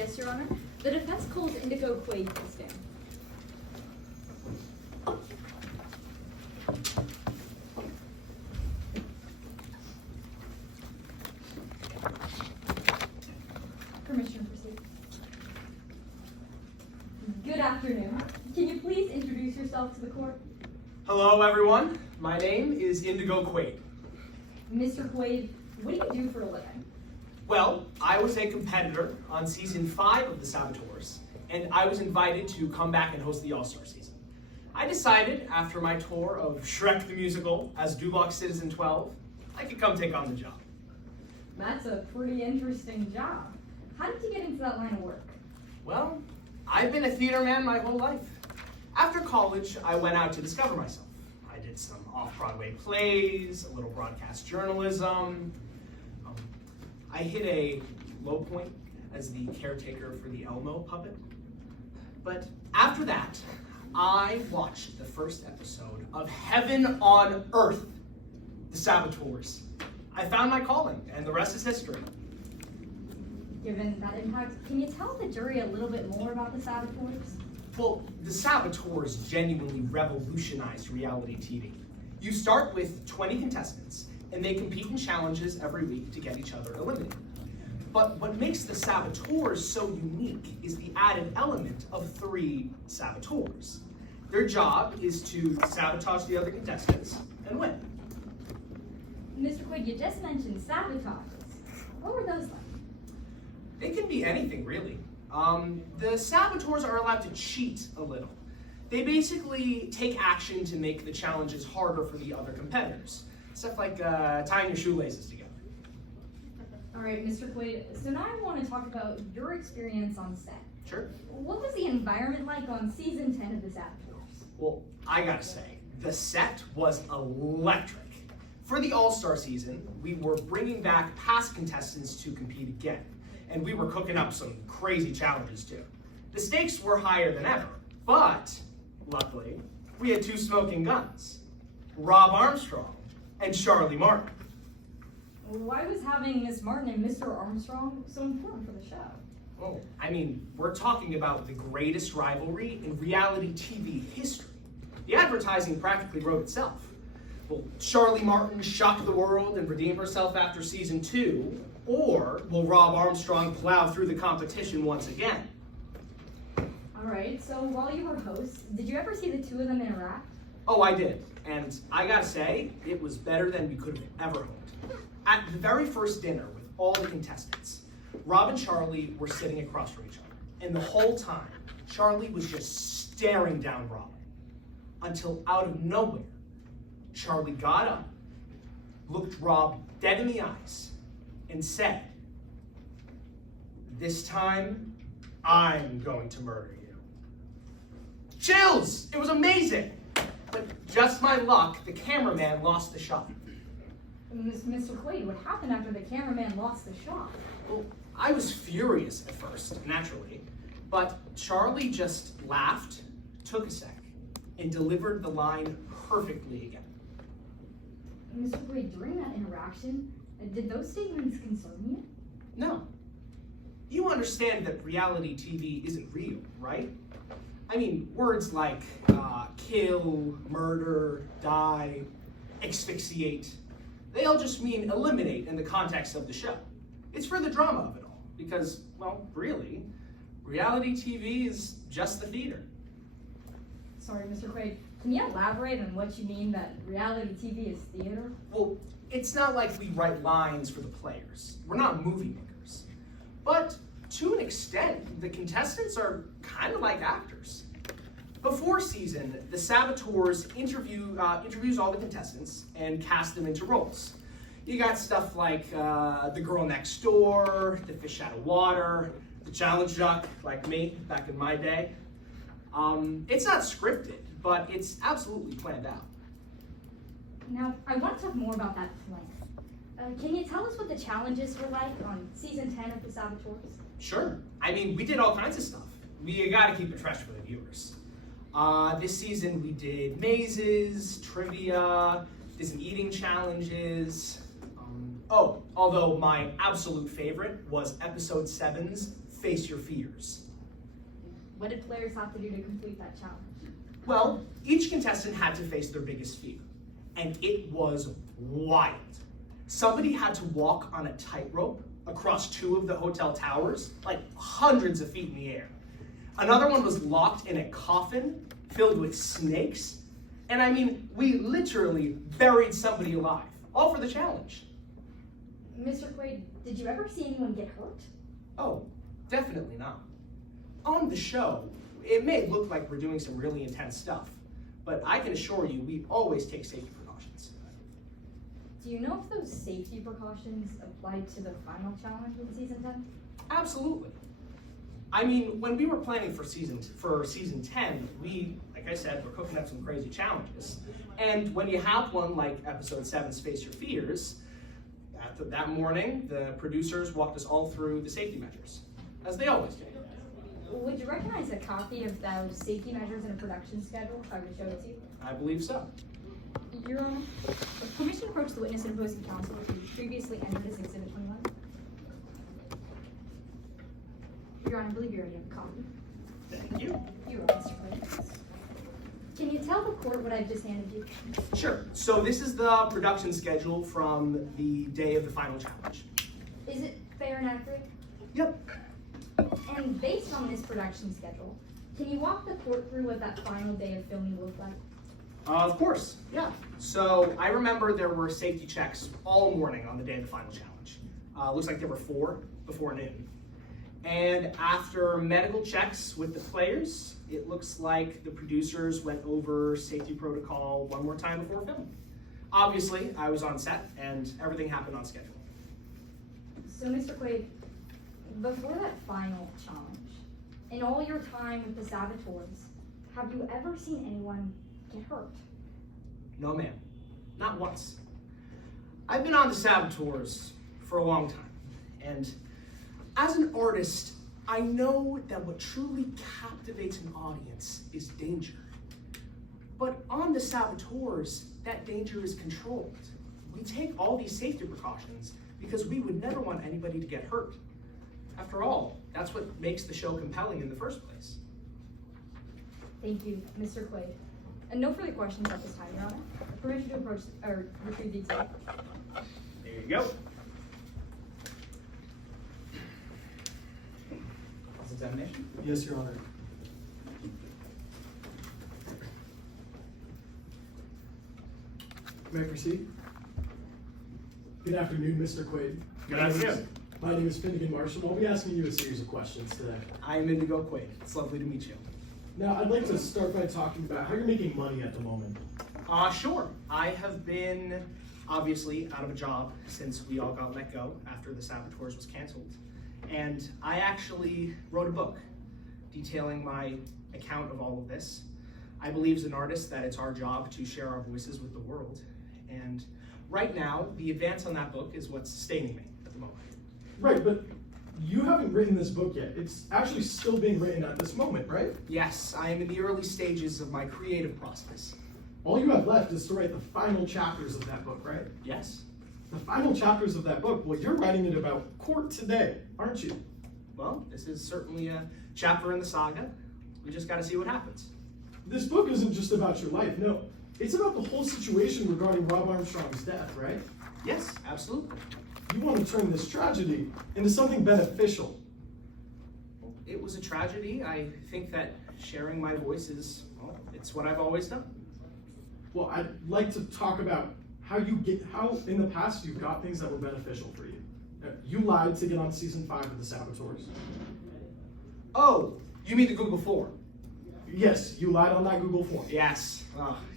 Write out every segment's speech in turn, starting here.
Yes, Your Honor. The defense calls Indigo Quade to the stand. Permission to proceed. Good afternoon. Can you please introduce yourself to the court? Hello, everyone. My name is Indigo Quade. Mr. Quade, what do you do for a living? Well, I was a competitor on season 5 of the Saboteurs, and I was invited to come back and host the All-Star season. I decided, after my tour of Shrek the Musical as Duboc Citizen 12, I could come take on the job. That's a pretty interesting job. How did you get into that line of work? Well, I've been a theater man my whole life. After college, I went out to discover myself. I did some off-Broadway plays, a little broadcast journalism. I hit a low point as the caretaker for the Elmo puppet. But after that, I watched the first episode of Heaven on Earth, the Saboteurs. I found my calling, and the rest is history. Given that impact, can you tell the jury a little bit more about the Saboteurs? Well, the Saboteurs genuinely revolutionized reality TV. You start with 20 contestants, and they compete in challenges every week to get each other eliminated. But what makes the Saboteurs so unique is the added element of 3 Saboteurs. Their job is to sabotage the other contestants and win. Mr. Quade, you just mentioned sabotages. What were those like? They can be anything, really. The Saboteurs are allowed to cheat a little. They basically take action to make the challenges harder for the other competitors. Stuff like tying your shoelaces together. All right, Mr. Quade, so now I want to talk about your experience on set. Sure. What was the environment like on season 10 of the Saboteurs? Well, I gotta say, the set was electric. For the All-Star season, we were bringing back past contestants to compete again, and we were cooking up some crazy challenges too. The stakes were higher than ever, but luckily, we had 2 smoking guns, Rob Armstrong and Charlie Martin. Why was having Miss Martin and Mr. Armstrong so important for the show? Well, I mean, we're talking about the greatest rivalry in reality TV history. The advertising practically wrote itself. Will Charlie Martin shock the world and redeem herself after season 2? Or will Rob Armstrong plow through the competition once again? All right, so while you were host, did you ever see the 2 of them interact? Oh, I did. And I gotta say, it was better than we could have ever hoped. At the very first dinner with all the contestants, Rob and Charlie were sitting across from each other. And the whole time, Charlie was just staring down Robin. Until out of nowhere, Charlie got up, looked Rob dead in the eyes, and said, "This time, I'm going to murder you." Chills! It was amazing! But just my luck, the cameraman lost the shot. Mr. Quade, what happened after the cameraman lost the shot? Well, I was furious at first, naturally, but Charlie just laughed, took a sec, and delivered the line perfectly again. Mr. Quade, during that interaction, did those statements concern you? No. You understand that reality TV isn't real, right? I mean, words like kill, murder, die, asphyxiate, they all just mean eliminate in the context of the show. It's for the drama of it all, because, well, really, reality TV is just the theater. Sorry, Mr. Quade, can you elaborate on what you mean that reality TV is theater? Well, it's not like we write lines for the players. We're not movie makers. But to an extent, the contestants are kind of like actors. Before season, the Saboteurs interviews all the contestants and cast them into roles. You got stuff like the girl next door, the fish out of water, the challenge jock like me back in my day. It's not scripted, but it's absolutely planned out. Now, I want to talk more about that plan. Can you tell us what the challenges were like on season 10 of the Saboteurs? Sure. I mean, we did all kinds of stuff. We gotta keep it fresh for the viewers. This season we did mazes, trivia, did some eating challenges. Although my absolute favorite was episode 7's face your fears. What did players have to do to complete that challenge? Well, each contestant had to face their biggest fear, and it was wild. Somebody had to walk on a tightrope across 2 of the hotel towers, like hundreds of feet in the air. Another one was locked in a coffin filled with snakes. And I mean, we literally buried somebody alive, all for the challenge. Mr. Quade, did you ever see anyone get hurt? Oh, definitely not. On the show, it may look like we're doing some really intense stuff, but I can assure you we always take safety precautions. Do you know if those safety precautions applied to the final challenge in season 10? Absolutely. I mean, when we were planning for season 10, we, like I said, we're cooking up some crazy challenges. And when you have one like episode 7, Face Your Fears, that morning, the producers walked us all through the safety measures, as they always do. Would you recognize a copy of those safety measures in a production schedule if I would show it to you? I believe so. Your Honor, permission to approach the witness and opposing counsel if you previously entered as Exhibit 21. Your Honor, I believe you already have a copy. Thank you. You are, Mr. Quade. Can you tell the court what I've just handed you? Sure. So this is the production schedule from the day of the final challenge. Is it fair and accurate? Yep. And based on this production schedule, can you walk the court through what that final day of filming looked like? Of course, yeah. So I remember there were safety checks all morning on the day of the final challenge. Looks like there were 4 before noon. And after medical checks with the players, it looks like the producers went over safety protocol one more time before filming. Obviously, I was on set and everything happened on schedule. So, Mr. Quade, before that final challenge, in all your time with the saboteurs, have you ever seen anyone get hurt? No, ma'am. Not once. I've been on the saboteurs for a long time, and as an artist, I know that what truly captivates an audience is danger. But on the saboteurs, that danger is controlled. We take all these safety precautions because we would never want anybody to get hurt. After all, that's what makes the show compelling in the first place. Thank you, Mr. Quade. And no further questions at this time, Your Honor. Permission to approach or retrieve the exhibit. There you go. Cross-examination? Yes, Your Honor. May I proceed? Good afternoon, Mr. Quade. Good afternoon. My name is Finnegan Marshall. I'll be asking you a series of questions today. I'm Indigo Quade. It's lovely to meet you. Now, I'd like to start by talking about how you're making money at the moment. Sure. I have been obviously out of a job since we all got let go after the Saboteurs was canceled. And I actually wrote a book detailing my account of all of this. I believe as an artist that it's our job to share our voices with the world. And right now, the advance on that book is what's sustaining me at the moment. Right, but you haven't written this book yet. It's actually still being written at this moment, right? Yes, I am in the early stages of my creative process. All you have left is to write the final chapters of that book, right? Yes. The final chapters of that book, well, you're writing it about court today, aren't you? Well, this is certainly a chapter in the saga. We just gotta see what happens. This book isn't just about your life, no. It's about the whole situation regarding Rob Armstrong's death, right? Yes, absolutely. You want to turn this tragedy into something beneficial. It was a tragedy. I think that sharing my voice is, well, it's what I've always done. Well, I'd like to talk about how in the past you got things that were beneficial for you. You lied to get on season 5 of the Saboteurs. Oh, you mean the Google form? Yes, you lied on that Google form. Yes.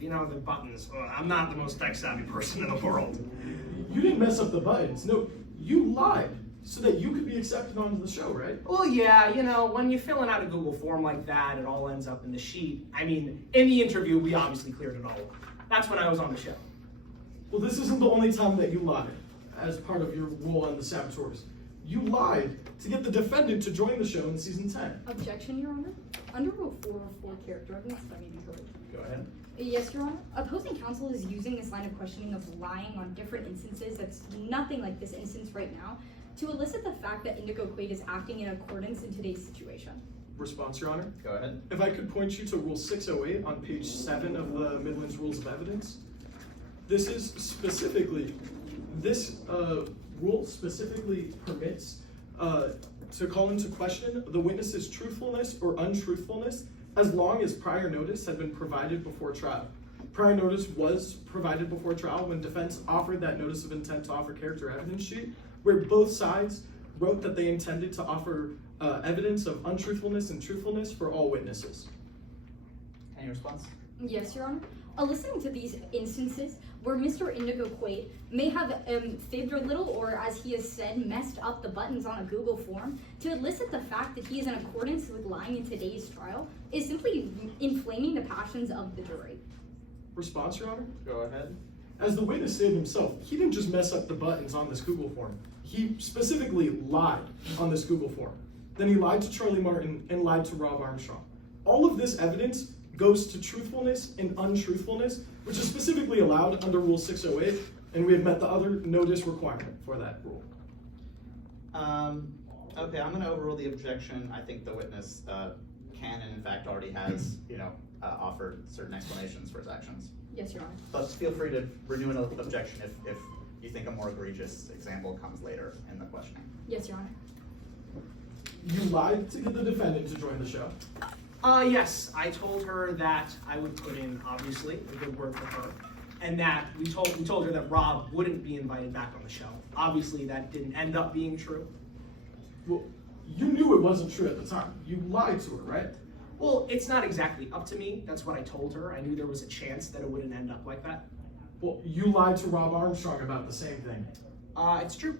You know, the buttons. I'm not the most tech-savvy person in the world. You didn't mess up the buttons. No, you lied so that you could be accepted onto the show, right? Well, yeah, you know, when you're filling out a Google form like that, it all ends up in the sheet. I mean, in the interview, we obviously cleared it all up. That's when I was on the show. Well, this isn't the only time that you lied as part of your role on the Saboteurs. You lied to get the defendant to join the show in season 10. Objection, Your Honor. Under Rule 404 character evidence, if I may be heard. Go ahead. Yes, Your Honor. Opposing counsel is using this line of questioning of lying on different instances that's nothing like this instance right now to elicit the fact that Indigo Quade is acting in accordance in today's situation. Response, Your Honor. Go ahead. If I could point you to Rule 608 on page 7 of the Midlands Rules of Evidence. This rule specifically permits to call into question the witness's truthfulness or untruthfulness as long as prior notice had been provided before trial. Prior notice was provided before trial when defense offered that notice of intent to offer character evidence sheet, where both sides wrote that they intended to offer evidence of untruthfulness and truthfulness for all witnesses. Any response? Yes, Your Honor. Listening to these instances where Mr. Indigo Quade may have fibbed a little, or as he has said, messed up the buttons on a Google form to elicit the fact that he is in accordance with lying in today's trial is simply inflaming the passions of the jury. Response, Your Honor? Go ahead. As the witness stated himself, he didn't just mess up the buttons on this Google form. He specifically lied on this Google form. Then he lied to Charlie Martin and lied to Rob Armstrong. All of this evidence goes to truthfulness and untruthfulness, which is specifically allowed under Rule 608, and we have met the other notice requirement for that rule. Okay, I'm going to overrule the objection. I think the witness can and in fact already has, offered certain explanations for his actions. Yes, Your Honor. But feel free to renew an objection if you think a more egregious example comes later in the questioning. Yes, Your Honor. You lied to get the defendant to join the show. Yes, I told her that I would put in, obviously, a good word for her, and that we told her that Rob wouldn't be invited back on the show. Obviously, that didn't end up being true. Well, you knew it wasn't true at the time. You lied to her, right? Well, it's not exactly up to me. That's what I told her. I knew there was a chance that it wouldn't end up like that. Well, you lied to Rob Armstrong about the same thing. It's true.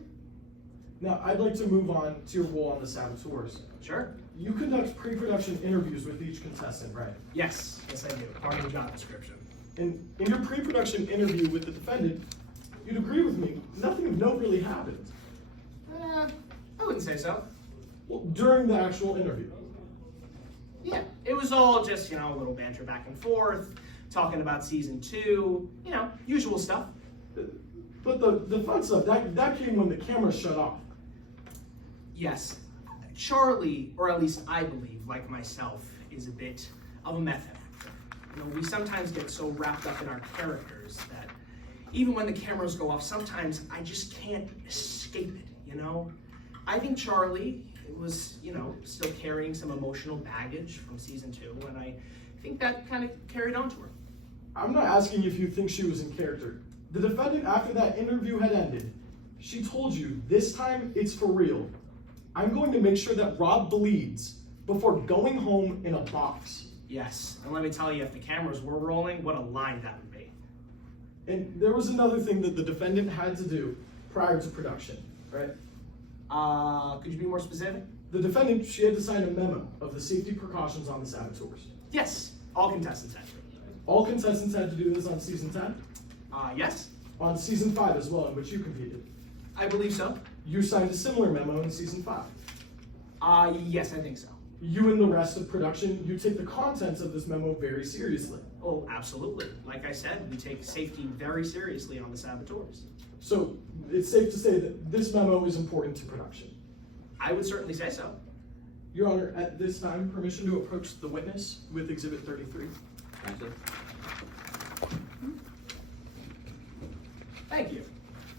Now, I'd like to move on to your role on the saboteurs. Sure. You conduct pre-production interviews with each contestant, right? Yes, I do. Part of the job description. And in your pre-production interview with the defendant, you'd agree with me, nothing of note really happened. I wouldn't say so. Well, during the actual interview. Yeah, it was all just, a little banter back and forth, talking about season 2, usual stuff. But the fun stuff, that came when the camera shut off. Yes, Charlie, or at least I believe, like myself, is a bit of a method actor. We sometimes get so wrapped up in our characters that even when the cameras go off, sometimes I just can't escape it, I think Charlie was, still carrying some emotional baggage from season 2, and I think that kind of carried on to her. I'm not asking if you think she was in character. The defendant, after that interview had ended, she told you, this time it's for real. I'm going to make sure that Rob bleeds before going home in a box. Yes, and let me tell you, if the cameras were rolling, what a line that would be. And there was another thing that the defendant had to do prior to production, right? Could you be more specific? The defendant, she had to sign a memo of the safety precautions on the saboteurs. Yes, all contestants had to. All contestants had to do this on season 10? Yes. On season 5 as well, in which you competed. I believe so. You signed a similar memo in season 5. Yes, I think so. You and the rest of production, you take the contents of this memo very seriously. Oh, absolutely. Like I said, we take safety very seriously on the saboteurs. So it's safe to say that this memo is important to production. I would certainly say so. Your Honor, at this time, permission to approach the witness with Exhibit 33. Granted. Thank you.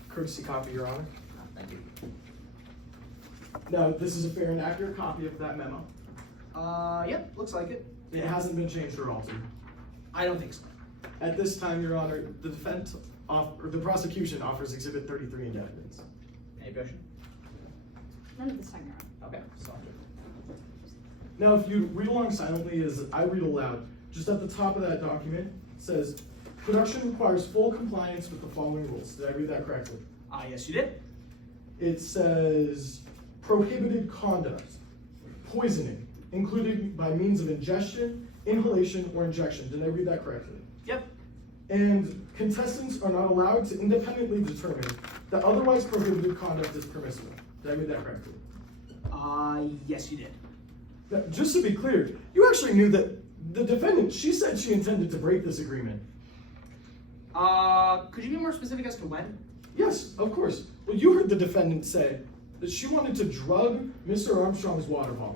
Courtesy copy, Your Honor. Thank you. Now, this is a fair and accurate copy of that memo. Yep, looks like it. It hasn't been changed or altered. I don't think so. At this time, Your Honor, the prosecution offers Exhibit 33 into evidence. Any objection? None of this time, Your Honor. Okay, so Now, if you read along silently as I read aloud, just at the top of that document says, production requires full compliance with the following rules. Did I read that correctly? Yes, you did. It says prohibited conduct, poisoning, included by means of ingestion, inhalation, or injection. Did I read that correctly? Yep. And contestants are not allowed to independently determine that otherwise prohibited conduct is permissible. Did I read that correctly? Yes, you did. Now, just to be clear, you actually knew that the defendant, she said she intended to break this agreement. Could you be more specific as to when? Yes, of course. Well, you heard the defendant say that she wanted to drug Mr. Armstrong's water bottle.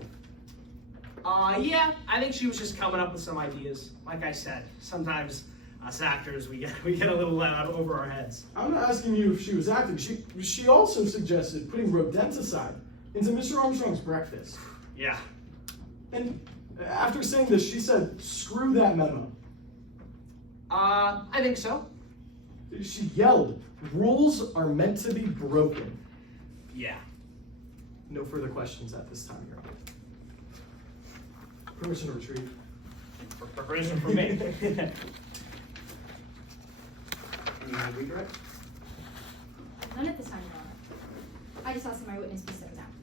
Yeah, I think she was just coming up with some ideas. Like I said, sometimes us actors, we get a little loud over our heads. I'm not asking you if she was acting. She also suggested putting rodenticide into Mr. Armstrong's breakfast. Yeah. And after saying this, she said, "Screw that memo." I think so. She yelled, "Rules are meant to be broken." Yeah. No further questions at this time, Your Honor. Permission to retreat. For preparation for me. Any redirect? None at this time, Your Honor. I just asked that my witness be stepped down.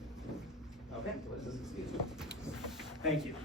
Okay, witness excused. Thank you.